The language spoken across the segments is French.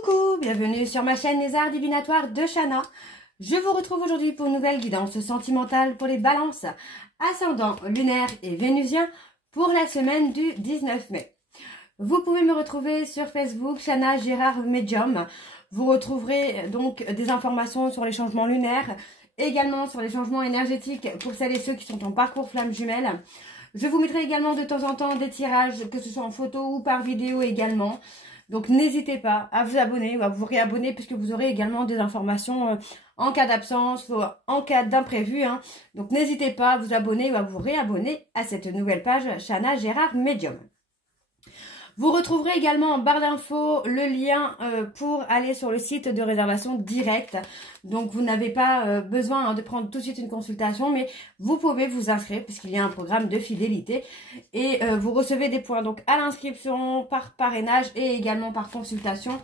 Coucou, bienvenue sur ma chaîne Les Arts Divinatoires de Shana. Je vous retrouve aujourd'hui pour une nouvelle guidance sentimentale pour les balances, ascendant lunaire et vénusien pour la semaine du 19 mai. Vous pouvez me retrouver sur Facebook, Shana Gérard Medium. Vous retrouverez donc des informations sur les changements lunaires, également sur les changements énergétiques pour celles et ceux qui sont en parcours flamme jumelle. Je vous mettrai également de temps en temps des tirages, que ce soit en photo ou par vidéo également. Donc n'hésitez pas à vous abonner ou à vous réabonner puisque vous aurez également des informations en cas d'absence ou en cas d'imprévu. Donc n'hésitez pas à vous abonner ou à vous réabonner à cette nouvelle page Shana Gérard Medium. Vous retrouverez également en barre d'infos le lien pour aller sur le site de réservation directe. Donc vous n'avez pas besoin de prendre tout de suite une consultation, mais vous pouvez vous inscrire puisqu'il y a un programme de fidélité. Et vous recevez des points donc à l'inscription, par parrainage et également par consultation.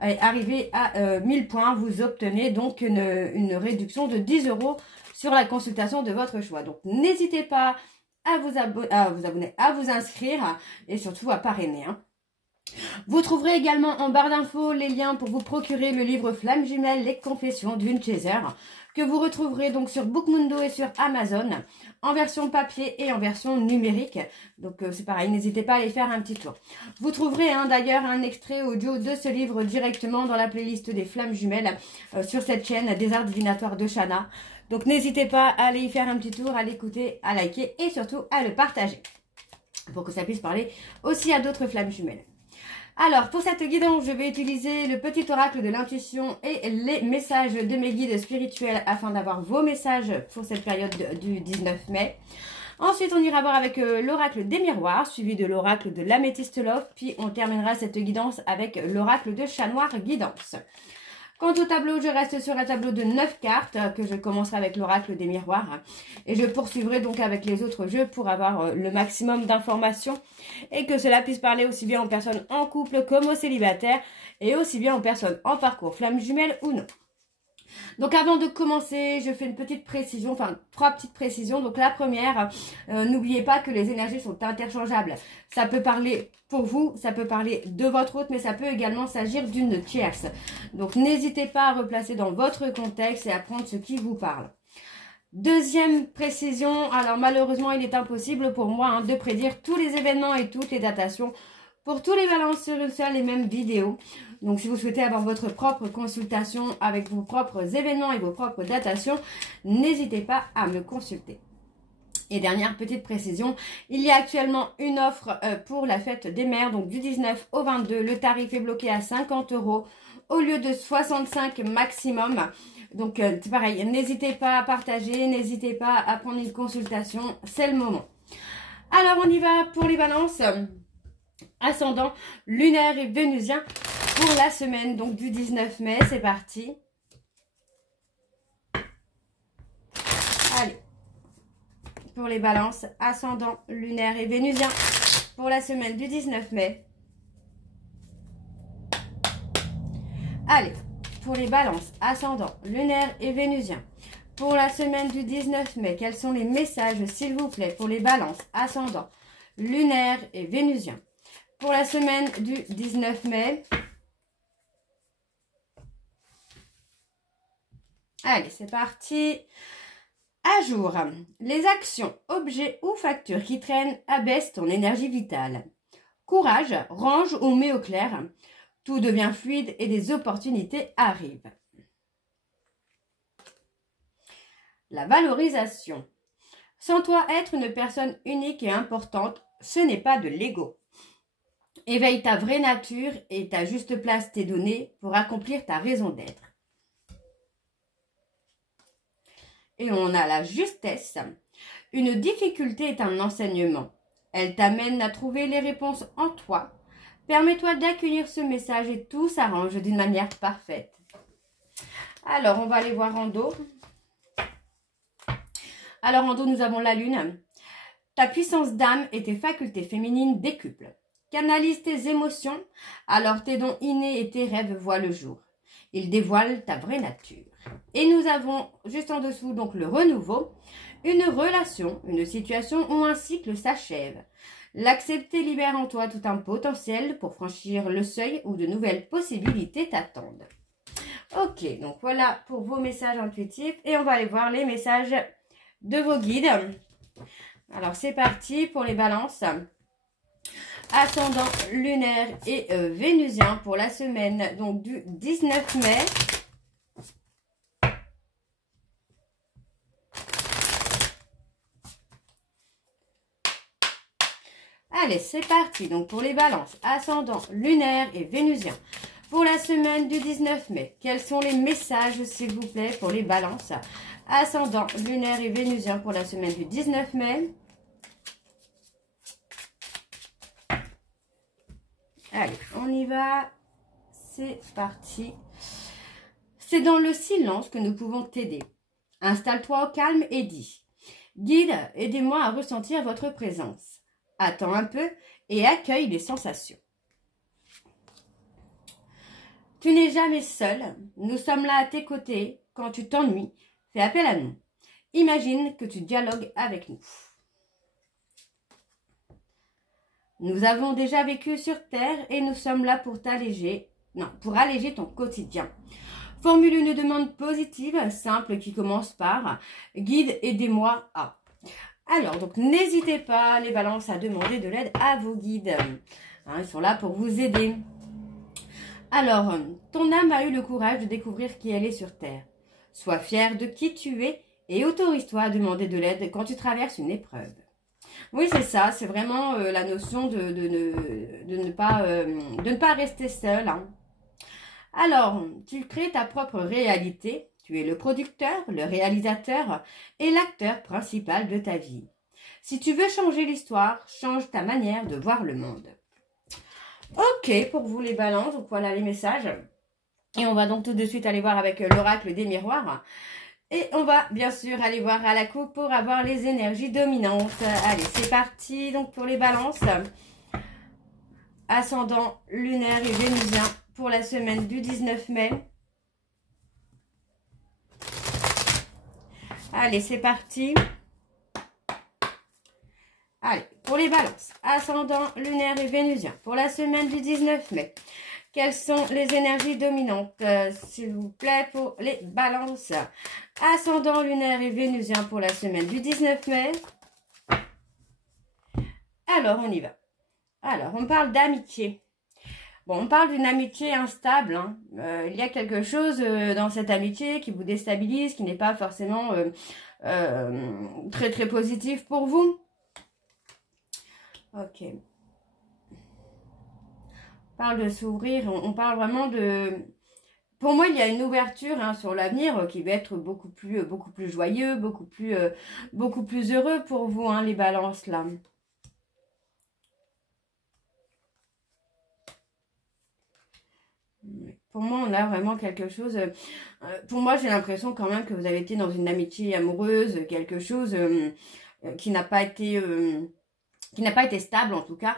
Arrivé à 1000 points, vous obtenez donc une réduction de 10 € sur la consultation de votre choix. Donc n'hésitez pas à vous abonner, à vous inscrire et surtout à parrainer. Vous trouverez également en barre d'infos les liens pour vous procurer le livre Flamme Jumelle, les confessions d'une chaser, que vous retrouverez donc sur Bookmundo et sur Amazon, en version papier et en version numérique. Donc c'est pareil, n'hésitez pas à aller faire un petit tour. Vous trouverez d'ailleurs un extrait audio de ce livre directement dans la playlist des Flammes Jumelles sur cette chaîne des Arts Divinatoires de Shana. Donc n'hésitez pas à aller y faire un petit tour, à l'écouter, à liker et surtout à le partager pour que ça puisse parler aussi à d'autres flammes jumelles. Alors pour cette guidance, je vais utiliser le petit oracle de l'intuition et les messages de mes guides spirituels afin d'avoir vos messages pour cette période du 19 mai. Ensuite, on ira voir avec l'oracle des miroirs, suivi de l'oracle de l'améthyste love, puis on terminera cette guidance avec l'oracle de chat noir guidance. Quant au tableau, je reste sur un tableau de 9 cartes que je commencerai avec l'oracle des miroirs et je poursuivrai donc avec les autres jeux pour avoir le maximum d'informations et que cela puisse parler aussi bien aux personnes en couple comme aux célibataires et aussi bien aux personnes en parcours flamme jumelle ou non. Donc avant de commencer, je fais une petite précision, enfin 3 petites précisions. Donc la première, n'oubliez pas que les énergies sont interchangeables. Ça peut parler pour vous, ça peut parler de votre hôte, mais ça peut également s'agir d'une tierce. Donc n'hésitez pas à replacer dans votre contexte et à prendre ce qui vous parle. Deuxième précision, alors malheureusement il est impossible pour moi de prédire tous les événements et toutes les datations pour tous les balances sur une seule et même vidéo. Donc si vous souhaitez avoir votre propre consultation avec vos propres événements et vos propres datations, n'hésitez pas à me consulter. Et dernière petite précision, il y a actuellement une offre pour la fête des mères, donc du 19 au 22. Le tarif est bloqué à 50 € au lieu de 65 maximum. Donc c'est pareil, n'hésitez pas à partager, n'hésitez pas à prendre une consultation, c'est le moment. Alors on y va pour les balances. Ascendant lunaire et vénusien pour la semaine donc du 19 mai, c'est parti. Allez, pour les balances, ascendant lunaire et vénusien pour la semaine du 19 mai. Allez, pour les balances, ascendant lunaire et vénusien pour la semaine du 19 mai, quels sont les messages s'il vous plaît pour les balances, ascendant lunaire et vénusien pour la semaine du 19 mai. Allez, c'est parti. À jour, les actions, objets ou factures qui traînent abaissent ton énergie vitale. Courage, range ou mets au clair. Tout devient fluide et des opportunités arrivent. La valorisation. Sens-toi être une personne unique et importante, ce n'est pas de l'ego. Éveille ta vraie nature et ta juste place t'est donnée pour accomplir ta raison d'être. Et on a la justesse. Une difficulté est un enseignement. Elle t'amène à trouver les réponses en toi. Permets-toi d'accueillir ce message et tout s'arrange d'une manière parfaite. Alors, on va aller voir en dos. Alors, en dos, nous avons la lune. Ta puissance d'âme et tes facultés féminines décuplent. Canalise tes émotions, alors tes dons innés et tes rêves voient le jour. Ils dévoilent ta vraie nature. Et nous avons juste en dessous donc le renouveau, une relation, une situation ou un cycle s'achève. L'accepter libère en toi tout un potentiel pour franchir le seuil où de nouvelles possibilités t'attendent. Ok, donc voilà pour vos messages intuitifs et on va aller voir les messages de vos guides. Alors c'est parti pour les balances. Ascendant lunaire et vénusien pour la semaine donc du 19 mai. Allez, c'est parti. Donc pour les balances, ascendant lunaire et vénusien pour la semaine du 19 mai. Quels sont les messages, s'il vous plaît, pour les balances? Ascendant lunaire et vénusien pour la semaine du 19 mai. Allez, on y va. C'est parti. C'est dans le silence que nous pouvons t'aider. Installe-toi au calme et dis: guide, aidez-moi à ressentir votre présence. Attends un peu et accueille les sensations. Tu n'es jamais seul. Nous sommes là à tes côtés. Quand tu t'ennuies, fais appel à nous. Imagine que tu dialogues avec nous. Nous avons déjà vécu sur Terre et nous sommes là pour t'alléger, pour alléger ton quotidien. Formule une demande positive, simple, qui commence par « Guide, aidez-moi à ». Alors, donc, n'hésitez pas, les balances, à demander de l'aide à vos guides. Hein, ils sont là pour vous aider. Alors, ton âme a eu le courage de découvrir qui elle est sur Terre. Sois fier de qui tu es et autorise-toi à demander de l'aide quand tu traverses une épreuve. Oui, c'est ça, c'est vraiment la notion de ne pas rester seul. Hein. Alors, tu crées ta propre réalité, tu es le producteur, le réalisateur et l'acteur principal de ta vie. Si tu veux changer l'histoire, change ta manière de voir le monde. Ok, pour vous les balances, donc voilà les messages. Et on va donc tout de suite aller voir avec l'oracle des miroirs. Et on va bien sûr aller voir à la coupe pour avoir les énergies dominantes. Allez, c'est parti donc pour les balances. Ascendant lunaire et vénusien pour la semaine du 19 mai. Allez, c'est parti. Allez, pour les balances. Ascendant lunaire et vénusien pour la semaine du 19 mai. Quelles sont les énergies dominantes, s'il vous plaît, pour les balances? Ascendant lunaire et vénusien pour la semaine du 19 mai. Alors, on y va. Alors, on parle d'amitié. Bon, on parle d'une amitié instable. Hein. Il y a quelque chose dans cette amitié qui vous déstabilise, qui n'est pas forcément très très positif pour vous. Ok. On parle de s'ouvrir, on parle vraiment de... Pour moi, il y a une ouverture hein, sur l'avenir qui va être beaucoup plus joyeux, beaucoup plus heureux pour vous, hein, les balances là. Pour moi, on a vraiment quelque chose... pour moi, j'ai l'impression quand même que vous avez été dans une amitié amoureuse, quelque chose qui n'a pas été... qui n'a pas été stable en tout cas,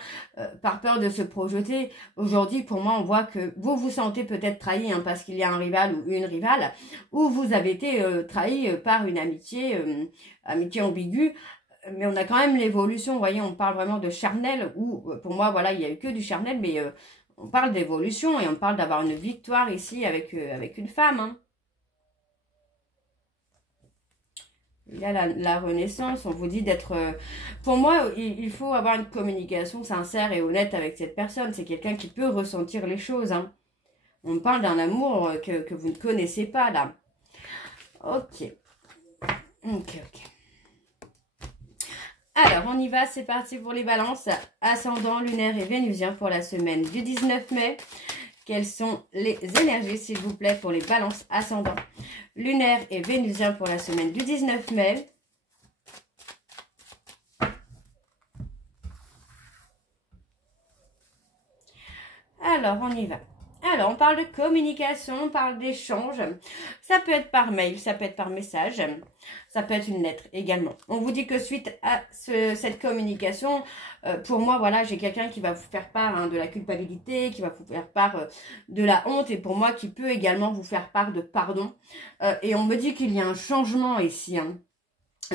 par peur de se projeter. Aujourd'hui, pour moi, on voit que vous vous sentez peut-être trahi hein, parce qu'il y a un rival ou une rivale, ou vous avez été trahi par une amitié, amitié ambiguë, mais on a quand même l'évolution, vous voyez, on parle vraiment de charnel, où pour moi, voilà, il n'y a eu que du charnel, mais on parle d'évolution et on parle d'avoir une victoire ici avec une femme, hein. Il y a la renaissance, on vous dit d'être... pour moi, il faut avoir une communication sincère et honnête avec cette personne. C'est quelqu'un qui peut ressentir les choses. Hein. On parle d'un amour que vous ne connaissez pas, là. Ok. Alors, on y va, c'est parti pour les balances. Ascendant, lunaire et vénusien pour la semaine du 19 mai. Quelles sont les énergies, s'il vous plaît, pour les balances ascendants, lunaire et vénusien pour la semaine du 19 mai. Alors, on y va. Alors, on parle de communication, on parle d'échange. Ça peut être par mail, ça peut être par message, ça peut être une lettre également. On vous dit que suite à cette communication, pour moi, voilà, j'ai quelqu'un qui va vous faire part hein, de la culpabilité, qui va vous faire part de la honte et pour moi, qui peut également vous faire part de pardon. Et on me dit qu'il y a un changement ici, hein.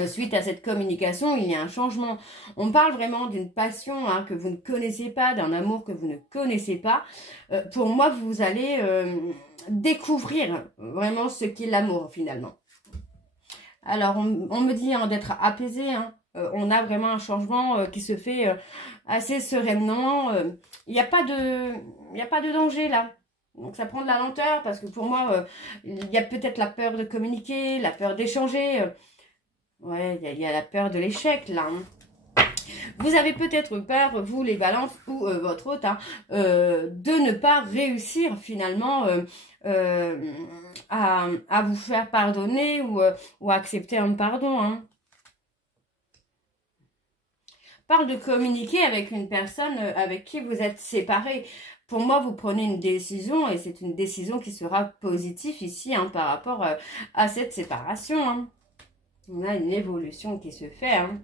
suite à cette communication, il y a un changement. On parle vraiment d'une passion hein, que vous ne connaissez pas, d'un amour que vous ne connaissez pas. Pour moi, vous allez découvrir vraiment ce qu'est l'amour finalement. Alors, on me dit hein, d'être apaisé. Hein. On a vraiment un changement qui se fait assez sereinement. Il n'y a pas de danger là. Donc, ça prend de la lenteur parce que pour moi, il y a peut-être la peur de communiquer, la peur d'échanger. Ouais, il y a la peur de l'échec là. Hein. Vous avez peut-être peur, vous les balances ou votre hôte, hein, de ne pas réussir finalement à vous faire pardonner ou accepter un pardon. Hein. Parle de communiquer avec une personne avec qui vous êtes séparés. Pour moi, vous prenez une décision et c'est une décision qui sera positive ici hein, par rapport à cette séparation. Hein. On a une évolution qui se fait. Hein.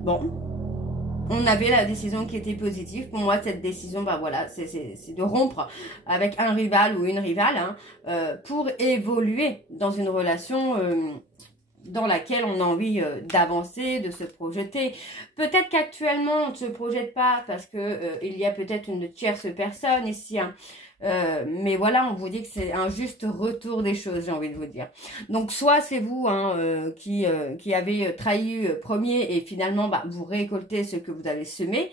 Bon, on avait la décision qui était positive. Pour moi, cette décision, bah voilà, c'est de rompre avec un rival ou une rivale hein, pour évoluer dans une relation dans laquelle on a envie d'avancer, de se projeter. Peut-être qu'actuellement, on ne se projette pas parce que il y a peut-être une tierce personne ici. Hein. Mais voilà, on vous dit que c'est un juste retour des choses, j'ai envie de vous dire. Donc, soit c'est vous hein, qui avez trahi premier et finalement, bah, vous récoltez ce que vous avez semé,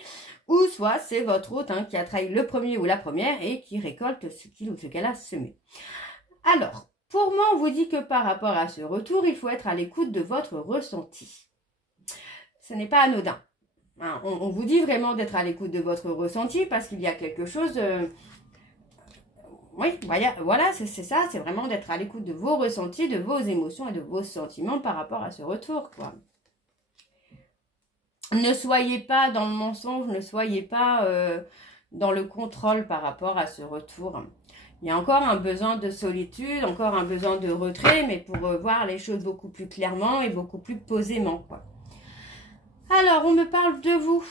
ou soit c'est votre hôte hein, qui a trahi le premier ou la première et qui récolte ce qu'il ou ce qu'elle a semé. Alors, pour moi, on vous dit que par rapport à ce retour, il faut être à l'écoute de votre ressenti. Ce n'est pas anodin. Hein, on vous dit vraiment d'être à l'écoute de votre ressenti parce qu'il y a quelque chose... Oui, voilà, c'est ça, c'est vraiment d'être à l'écoute de vos ressentis, de vos émotions et de vos sentiments par rapport à ce retour, quoi. Ne soyez pas dans le mensonge, ne soyez pas dans le contrôle par rapport à ce retour. Il y a encore un besoin de solitude, encore un besoin de retrait, mais pour voir les choses beaucoup plus clairement et beaucoup plus posément, quoi. Alors, on me parle de vous.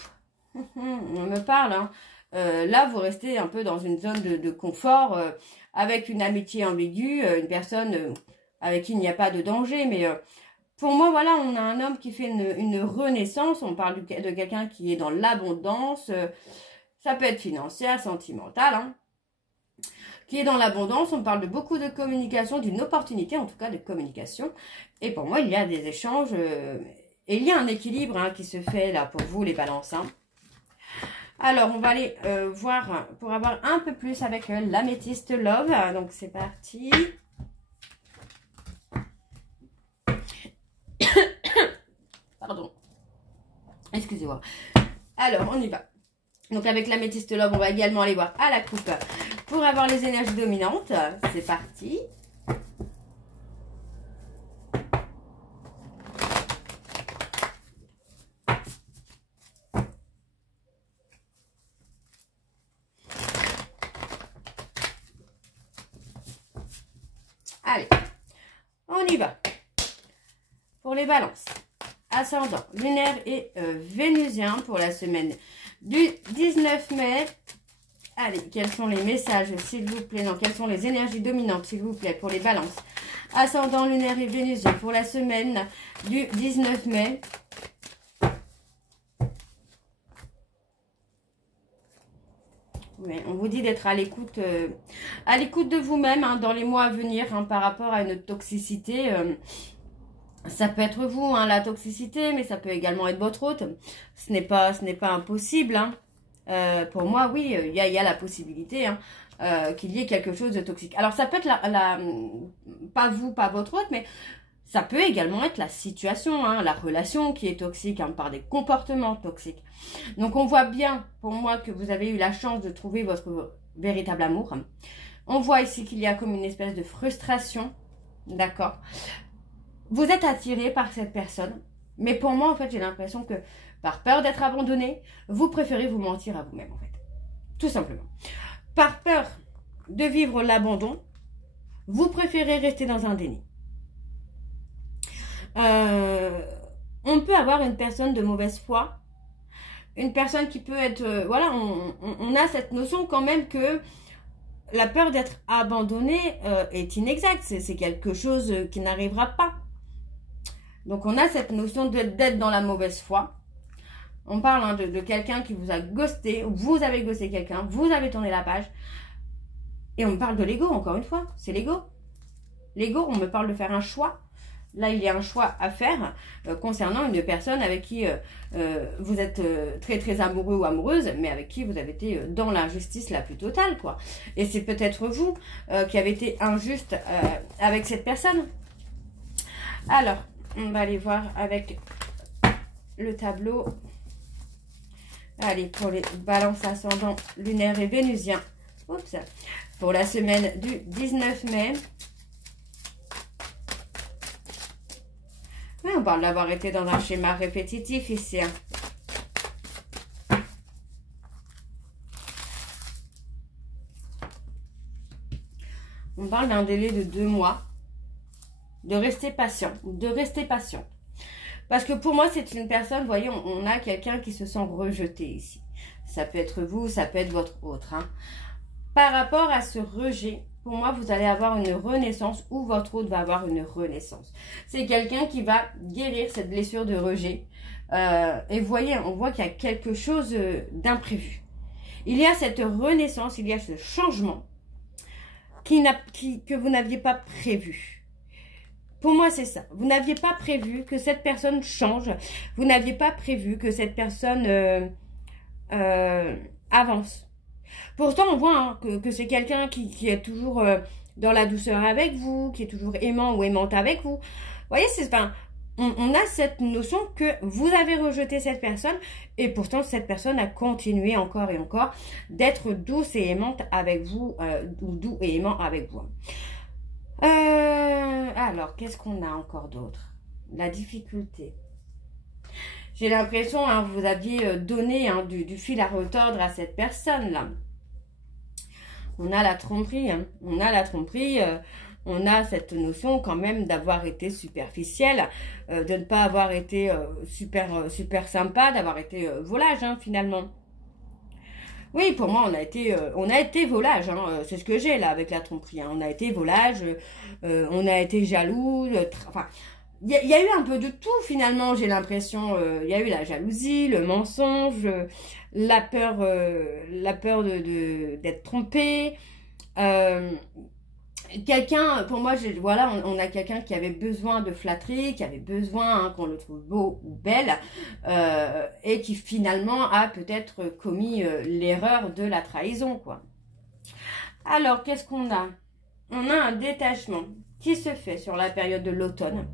On me parle, hein. Là, vous restez un peu dans une zone de confort avec une amitié ambiguë, une personne avec qui il n'y a pas de danger. Mais pour moi, voilà, on a un homme qui fait une renaissance. On parle de quelqu'un qui est dans l'abondance. Ça peut être financière, sentimentale. Hein, qui est dans l'abondance. On parle de beaucoup de communication, d'une opportunité en tout cas de communication. Et pour moi, il y a des échanges. Et il y a un équilibre hein, qui se fait là pour vous, les balances. Hein. Alors, on va aller voir pour avoir un peu plus avec l'améthyste Love. Donc, c'est parti. Pardon. Excusez-moi. Alors, on y va. Donc, avec l'améthyste Love, on va également aller voir à la coupe pour avoir les énergies dominantes. C'est parti. Allez, on y va. Pour les balances, ascendant, lunaire et vénusien pour la semaine du 19 mai. Allez, quels sont les messages, s'il vous plaît? Non, quelles sont les énergies dominantes, s'il vous plaît, pour les balances? Ascendant, lunaire et vénusien pour la semaine du 19 mai. Oui, on vous dit d'être à l'écoute de vous-même hein, dans les mois à venir hein, par rapport à une toxicité. Ça peut être vous, hein, la toxicité, mais ça peut également être votre hôte. Ce n'est pas impossible. Hein. Pour moi, oui, il y a la possibilité hein, qu'il y ait quelque chose de toxique. Alors, ça peut être pas vous, pas votre hôte, mais ça peut également être la situation, hein, la relation qui est toxique hein, par des comportements toxiques. Donc, on voit bien, pour moi, que vous avez eu la chance de trouver votre véritable amour. On voit ici qu'il y a comme une espèce de frustration, d'accord? Vous êtes attiré par cette personne, mais pour moi, en fait, j'ai l'impression que par peur d'être abandonné, vous préférez vous mentir à vous-même, en fait. Tout simplement. Par peur de vivre l'abandon, vous préférez rester dans un déni. On peut avoir une personne de mauvaise foi, une personne qui peut être... voilà, on a cette notion quand même que la peur d'être abandonné est inexacte. C'est quelque chose qui n'arrivera pas. Donc on a cette notion d'être dans la mauvaise foi. On parle hein, de quelqu'un qui vous a ghosté, vous avez ghosté quelqu'un, vous avez tourné la page. Et on me parle de l'ego, encore une fois, c'est l'ego. L'ego, on me parle de faire un choix. Là, il y a un choix à faire concernant une personne avec qui vous êtes très très amoureux ou amoureuse, mais avec qui vous avez été dans l'injustice la plus totale, quoi. Et c'est peut-être vous qui avez été injuste avec cette personne. Alors, on va aller voir avec le tableau. Allez, pour les balances ascendant lunaire et vénusien. Oups. Pour la semaine du 19 mai. Oui, on parle d'avoir été dans un schéma répétitif ici. Hein. On parle d'un délai de 2 mois. De rester patient. De rester patient. Parce que pour moi, c'est une personne, vous voyez, on a quelqu'un qui se sent rejeté ici. Ça peut être vous, ça peut être votre autre. Hein. Par rapport à ce rejet, pour moi, vous allez avoir une renaissance ou votre autre va avoir une renaissance. C'est quelqu'un qui va guérir cette blessure de rejet. Et vous voyez, on voit qu'il y a quelque chose d'imprévu. Il y a cette renaissance, il y a ce changement que vous n'aviez pas prévu. Pour moi, c'est ça. Vous n'aviez pas prévu que cette personne change. Vous n'aviez pas prévu que cette personne avance. Pourtant, on voit hein, que c'est quelqu'un qui est toujours dans la douceur avec vous, qui est toujours aimant ou aimante avec vous. Vous voyez, on a cette notion que vous avez rejeté cette personne et pourtant, cette personne a continué encore et encore d'être douce et aimante avec vous, ou doux et aimant avec vous. Alors, qu'est-ce qu'on a encore d'autre? La difficulté. J'ai l'impression, hein, vous aviez donné hein, du fil à retordre à cette personne-là. On a la tromperie, hein. On a la tromperie, on a cette notion quand même d'avoir été superficielle, de ne pas avoir été super sympa, d'avoir été volage hein, finalement. Oui, pour moi, on a été volage, hein, c'est ce que j'ai là avec la tromperie. Hein. On a été volage, on a été jaloux, enfin, il y a eu un peu de tout finalement, j'ai l'impression. Il y a eu la jalousie, le mensonge, la peur d'être trompé. Quelqu'un, pour moi, voilà, on a quelqu'un qui avait besoin de flatterie, qui avait besoin hein, qu'on le trouve beau ou belle, et qui finalement a peut-être commis l'erreur de la trahison, quoi. Alors, qu'est-ce qu'on a? On a un détachement qui se fait sur la période de l'automne.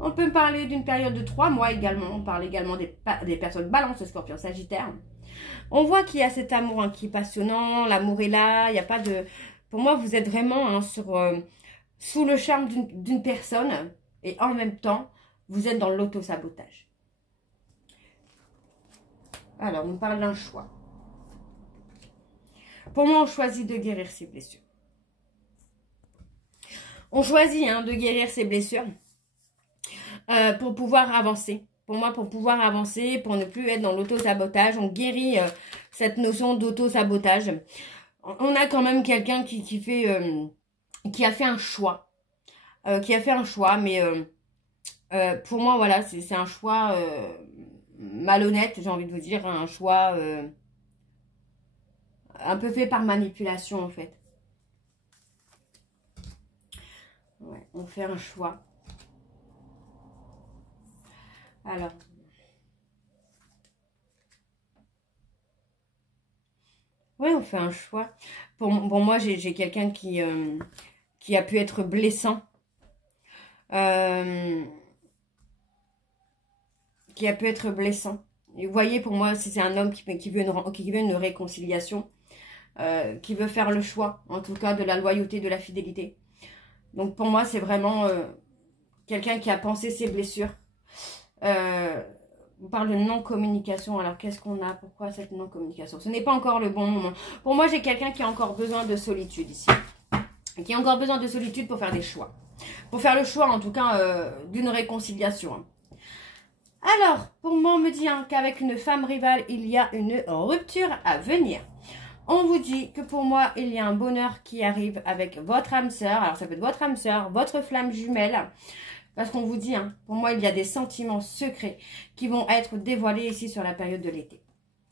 On peut parler d'une période de 3 mois également. On parle également des personnes balance, scorpion, sagittaire. On voit qu'il y a cet amour hein, qui est passionnant, l'amour est là, il n'y a pas de... Pour moi, vous êtes vraiment hein, sous le charme d'une personne et en même temps, vous êtes dans l'auto-sabotage. Alors, on parle d'un choix. Pour moi, on choisit de guérir ses blessures. On choisit hein, de guérir ses blessures pour pouvoir avancer. Pour moi, pour pouvoir avancer, pour ne plus être dans l'auto-sabotage, on guérit cette notion d'auto-sabotage. On a quand même quelqu'un qui a fait un choix. Mais pour moi, voilà, c'est un choix malhonnête, j'ai envie de vous dire, un choix un peu fait par manipulation, en fait. Ouais, on fait un choix. Alors... Oui, on fait un choix. Pour moi, j'ai quelqu'un qui a pu être blessant. Qui a pu être blessant. Et vous voyez, pour moi, si c'est un homme qui veut une réconciliation, qui veut faire le choix, en tout cas, de la loyauté, de la fidélité. Donc, pour moi, c'est vraiment quelqu'un qui a pensé ses blessures. On parle de non-communication. Alors, qu'est-ce qu'on a? Pourquoi cette non-communication? Ce n'est pas encore le bon moment. Pour moi, j'ai quelqu'un qui a encore besoin de solitude ici. Qui a encore besoin de solitude pour faire des choix. Pour faire le choix, en tout cas, d'une réconciliation. Alors, pour moi, on me dit hein, qu'avec une femme rivale, il y a une rupture à venir. On vous dit que pour moi, il y a un bonheur qui arrive avec votre âme sœur. Alors, ça peut être votre âme sœur, votre flamme jumelle. Parce qu'on vous dit, hein, pour moi, il y a des sentiments secrets qui vont être dévoilés ici sur la période de l'été.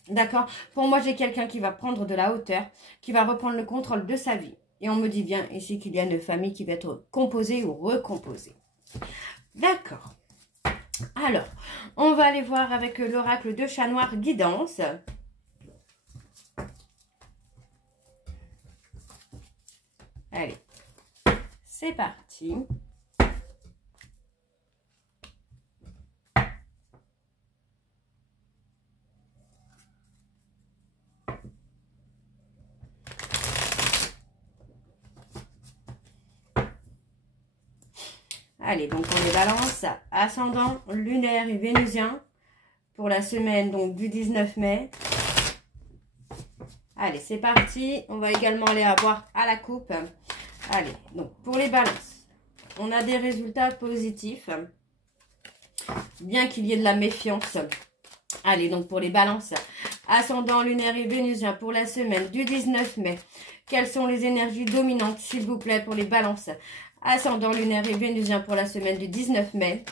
D'accord? Pour moi, j'ai quelqu'un qui va prendre de la hauteur, qui va reprendre le contrôle de sa vie. Et on me dit bien ici qu'il y a une famille qui va être composée ou recomposée. D'accord. Alors, on va aller voir avec l'oracle de Chat Noir Guidance. Allez, c'est parti. Allez, donc on les balance. Ascendant lunaire et vénusien pour la semaine donc du 19 mai. Allez, c'est parti. On va également aller avoir à la coupe. Allez, donc pour les balances, on a des résultats positifs, bien qu'il y ait de la méfiance. Allez, donc pour les balances, ascendant lunaire et vénusien pour la semaine du 19 mai. Quelles sont les énergies dominantes, s'il vous plaît, pour les balances? Ascendant lunaire et vénusien pour la semaine du 19 mai.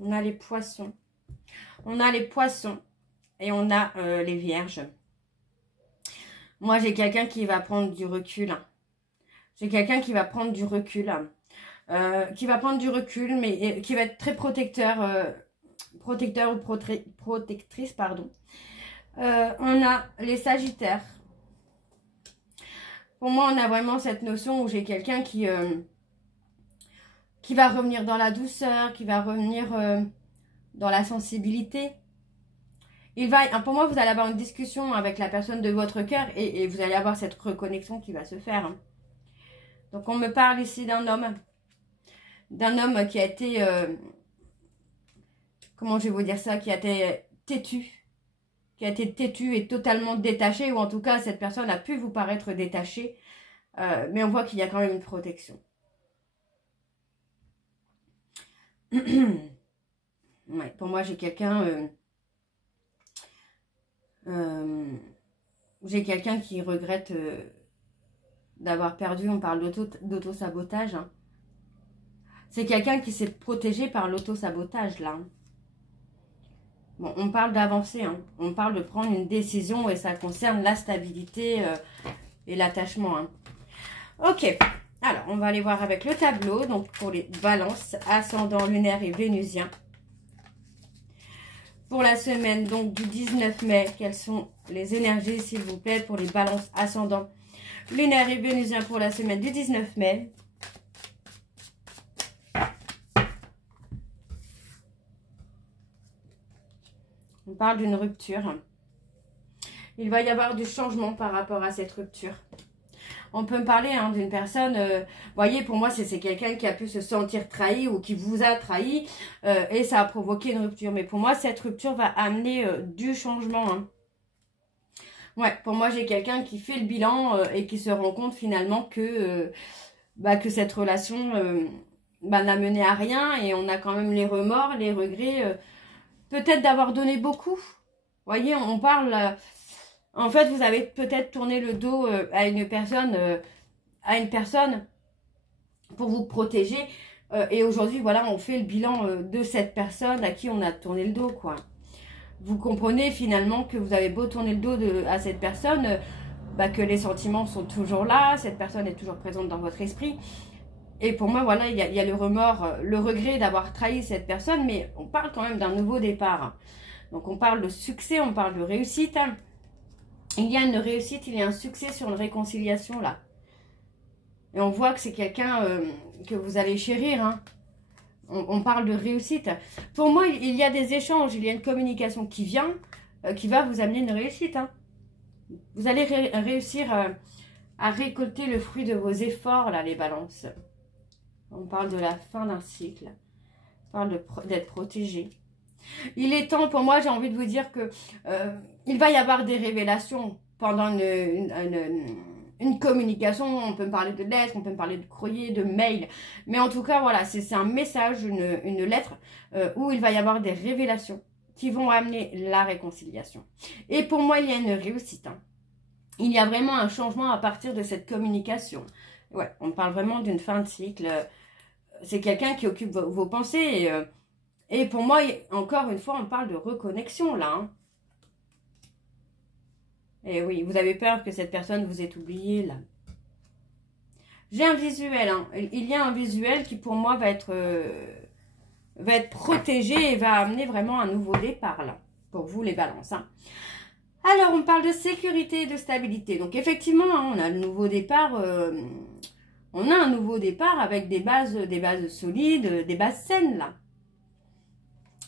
On a les poissons. On a les poissons et on a les vierges. Moi, j'ai quelqu'un qui va prendre du recul. J'ai quelqu'un qui va prendre du recul. Qui va prendre du recul, mais qui va être très protecteur. Protecteur ou protectrice, pardon. On a les sagittaires. Pour moi, on a vraiment cette notion où j'ai quelqu'un qui va revenir dans la douceur, qui va revenir dans la sensibilité. Pour moi, vous allez avoir une discussion avec la personne de votre cœur et vous allez avoir cette reconnexion qui va se faire. Hein. Donc, on me parle ici d'un homme. D'un homme qui a été... comment je vais vous dire ça? Qui a été têtu. Qui a été têtu et totalement détaché. Ou en tout cas, cette personne a pu vous paraître détachée. Mais on voit qu'il y a quand même une protection. Ouais, pour moi, j'ai quelqu'un... j'ai quelqu'un qui regrette d'avoir perdu. On parle d'auto-sabotage. Hein. C'est quelqu'un qui s'est protégé par l'auto-sabotage, là. Bon, on parle d'avancer. Hein. On parle de prendre une décision et ça concerne la stabilité et l'attachement. Hein. Ok. Alors, on va aller voir avec le tableau. Donc, pour les balances, ascendant lunaire et vénusien. Pour la semaine donc du 19 mai, quelles sont les énergies, s'il vous plaît, pour les balances ascendant lunaire et vénusien pour la semaine du 19 mai. On parle d'une rupture. Il va y avoir du changement par rapport à cette rupture. On peut me parler hein, d'une personne, voyez, pour moi, c'est quelqu'un qui a pu se sentir trahi ou qui vous a trahi et ça a provoqué une rupture. Mais pour moi, cette rupture va amener du changement. Hein. Ouais, pour moi, j'ai quelqu'un qui fait le bilan et qui se rend compte finalement que cette relation n'a mené à rien et on a quand même les remords, les regrets, peut-être d'avoir donné beaucoup. Voyez, on parle... en fait, vous avez peut-être tourné le dos à une personne pour vous protéger. Et aujourd'hui, voilà, on fait le bilan de cette personne à qui on a tourné le dos, quoi. Vous comprenez finalement que vous avez beau tourner le dos à cette personne, que les sentiments sont toujours là, cette personne est toujours présente dans votre esprit. Et pour moi, voilà, il y a le remords, le regret d'avoir trahi cette personne, mais on parle quand même d'un nouveau départ. Donc on parle de succès, on parle de réussite. Il y a une réussite, il y a un succès sur une réconciliation là. Et on voit que c'est quelqu'un que vous allez chérir. Hein. On parle de réussite. Pour moi, il y a des échanges, il y a une communication qui vient, qui va vous amener une réussite. Hein. Vous allez réussir à récolter le fruit de vos efforts, là, les balances. On parle de la fin d'un cycle. On parle d'être protégé. Il est temps, pour moi, j'ai envie de vous dire que il va y avoir des révélations pendant une une communication, on peut me parler de lettres, on peut me parler de courrier, de mail. Mais en tout cas, voilà, c'est un message, une lettre où il va y avoir des révélations qui vont amener la réconciliation. Et pour moi, il y a une réussite. Hein. Il y a vraiment un changement à partir de cette communication. Ouais, on parle vraiment d'une fin de cycle. C'est quelqu'un qui occupe vos pensées. Et pour moi, encore une fois, on parle de reconnexion là. Hein. Et oui, vous avez peur que cette personne vous ait oublié là. J'ai un visuel. Hein. Il y a un visuel qui pour moi va être protégé et va amener vraiment un nouveau départ là. Pour vous les balances. Hein. Alors, on parle de sécurité et de stabilité. Donc, effectivement, hein, on a le nouveau départ. On a un nouveau départ avec des bases solides, des bases saines, là.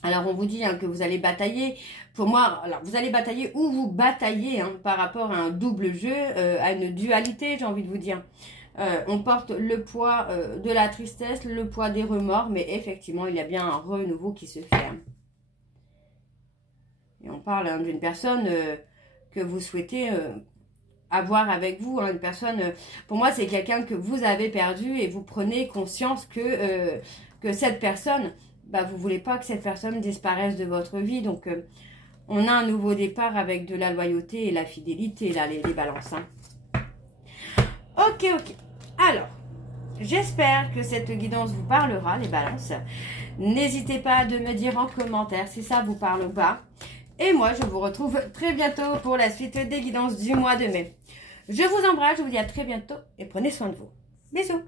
Alors, on vous dit hein, que vous allez batailler. Pour moi, alors, vous allez batailler ou vous bataillez hein, par rapport à un double jeu, à une dualité, j'ai envie de vous dire. On porte le poids de la tristesse, le poids des remords, mais effectivement, il y a bien un renouveau qui se fait. Hein. Et on parle hein, d'une personne que vous souhaitez avoir avec vous. Hein, une personne, pour moi, c'est quelqu'un que vous avez perdu et vous prenez conscience que cette personne, bah, vous ne voulez pas que cette personne disparaisse de votre vie. Donc, on a un nouveau départ avec de la loyauté et la fidélité, là, les balances. Hein. Ok. Alors, j'espère que cette guidance vous parlera, les balances. N'hésitez pas à me dire en commentaire si ça vous parle ou pas. Et moi, je vous retrouve très bientôt pour la suite des guidances du mois de mai. Je vous embrasse, je vous dis à très bientôt et prenez soin de vous. Bisous!